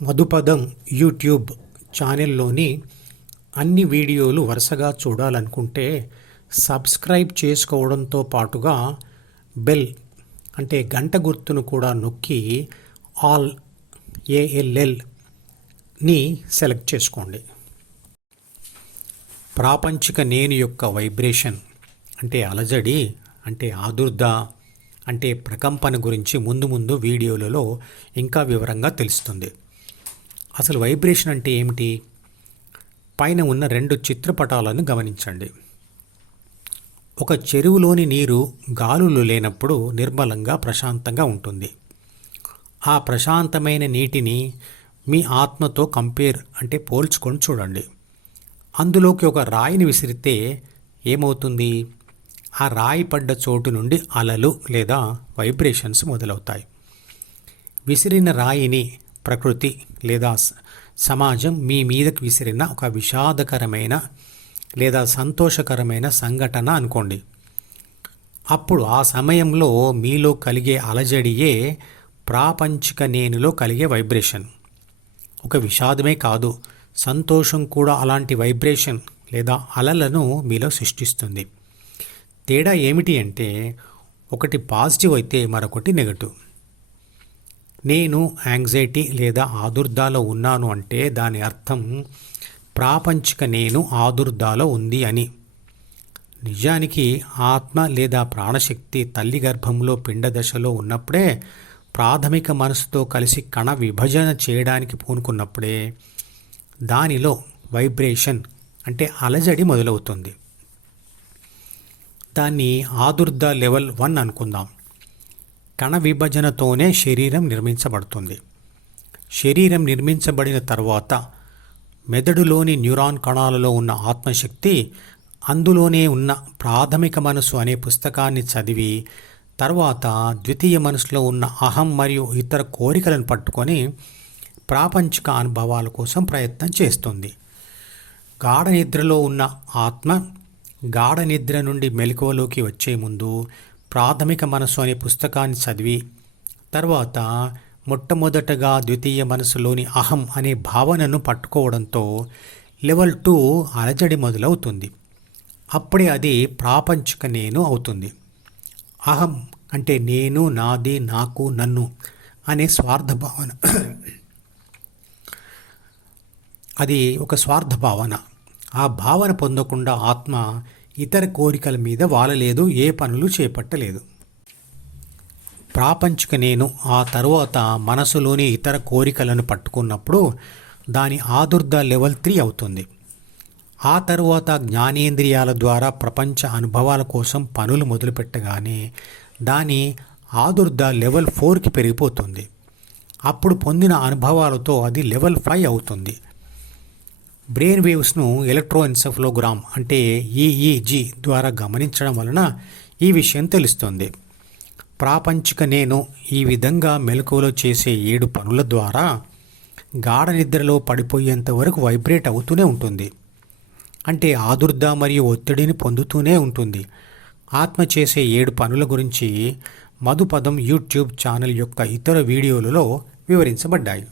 మధుపదం YouTube ఛానల్లోని అన్ని వీడియోలు వరుసగా చూడాలనుకుంటే సబ్స్క్రైబ్ చేసుకోవడంతో పాటుగా బెల్ అంటే గంట గుర్తును కూడా నొక్కి ఆల్ ALLని సెలెక్ట్ చేసుకోండి. ప్రాపంచిక నేను యొక్క వైబ్రేషన్ అంటే అలజడి అంటే ఆదుర్ద అంటే ప్రకంపన గురించి ముందు వీడియోలలో ఇంకా వివరంగా తెలుస్తుంది. అసలు వైబ్రేషన్ అంటే ఏమిటి? పైన ఉన్న 2 చిత్రపటాలను గమనించండి. ఒక చెరువులోని నీరు గాలులు లేనప్పుడు నిర్మలంగా ప్రశాంతంగా ఉంటుంది. ఆ ప్రశాంతమైన నీటిని మీ ఆత్మతో పోల్చుకొని చూడండి. అందులోకి ఒక రాయిని విసిరితే ఏమవుతుంది? ఆ రాయి పడ్డ చోటు నుండి అలలు లేదా వైబ్రేషన్స్ మొదలవుతాయి. విసిరిన రాయిని ప్రకృతి లేదా సమాజం మీ మీదకి విసిరిన ఒక విషాదకరమైన లేదా సంతోషకరమైన సంఘటన అనుకోండి. అప్పుడు ఆ సమయంలో మీలో కలిగే అలజడియే ప్రాపంచిక నేనులో కలిగే వైబ్రేషన్. ఒక విషాదమే కాదు, సంతోషం కూడా అలాంటి వైబ్రేషన్ లేదా అలలను మీలో సృష్టిస్తుంది. తేడా ఏమిటి అంటే ఒకటి పాజిటివ్ అయితే మరొకటి నెగటివ్. నేను యాంగ్జైటీ లేదా ఆదుర్దాలో ఉన్నాను అంటే దాని అర్థం ప్రాపంచిక నేను ఆదుర్దాలో ఉంది అని. నిజానికి ఆత్మ లేదా ప్రాణశక్తి తల్లి గర్భంలో పిండ దశలో ఉన్నప్పుడే ప్రాథమిక మనసుతో కలిసి కణ విభజన చేయడానికి పూనుకున్నప్పుడే దానిలో వైబ్రేషన్ అంటే అలజడి మొదలవుతుంది. దాన్ని ఆదుర్ద లెవెల్ 1 అనుకుందాం. కణ విభజనతోనే శరీరం నిర్మించబడుతుంది. శరీరం నిర్మించబడిన తర్వాత మెదడులోని న్యూరాన్ కణాలలో ఉన్న ఆత్మశక్తి అందులోనే ఉన్న ప్రాథమిక మనసు అనే పుస్తకాన్ని చదివి తర్వాత ద్వితీయ మనసులో ఉన్న అహం మరియు ఇతర కోరికలను పట్టుకొని ప్రాపంచిక అనుభవాల కోసం ప్రయత్నం చేస్తుంది. గాఢ నిద్రలో ఉన్న ఆత్మ గాఢ నిద్ర నుండి మెలకువలోకి వచ్చే ముందు ప్రాథమిక మనసు అనే పుస్తకాన్ని చదివి తర్వాత మొట్టమొదటగా ద్వితీయ మనసులోని అహం అనే భావనను పట్టుకోవడంతో లెవెల్ 2 అలజడి మొదలవుతుంది. అప్పుడే అది ప్రాపంచిక నేను అవుతుంది. అహం అంటే నేను, నాది, నాకు, నన్ను అనే స్వార్థ భావన. అది ఒక స్వార్థ భావన. ఆ భావన పొందకుండా ఆత్మ ఇతర కోరికల మీద వాలలేదు, ఏ పనులు చేపట్టలేదు. ప్రాపంచిక నేను ఆ తరువాత మనసులోని ఇతర కోరికలను పట్టుకున్నప్పుడు దాని ఆదుర్ద లెవెల్ 3 అవుతుంది. ఆ తరువాత జ్ఞానేంద్రియాల ద్వారా ప్రపంచ అనుభవాల కోసం పనులు మొదలుపెట్టగానే దాని ఆదుర్ద లెవెల్ 4కి పెరిగిపోతుంది. అప్పుడు పొందిన అనుభవాలతో అది లెవెల్ 5 అవుతుంది. బ్రెయిన్ వేవ్స్ను ఎలక్ట్రోఎన్సెఫలోగ్రామ్ అంటే EEG ద్వారా గమనించడం వలన ఈ విషయం తెలుస్తుంది. ప్రాపంచిక నేను ఈ విధంగా మెలకువలో చేసే 7 పనుల ద్వారా గాఢ నిద్రలో పడిపోయేంత వరకు వైబ్రేట్ అవుతూనే ఉంటుంది. అంటే ఆదుర్ద మరియు ఒత్తిడిని పొందుతూనే ఉంటుంది. ఆత్మ చేసే 7 పనుల గురించి మధుపదం యూట్యూబ్ ఛానల్ యొక్క ఇతర వీడియోలలో వివరించబడ్డాయి.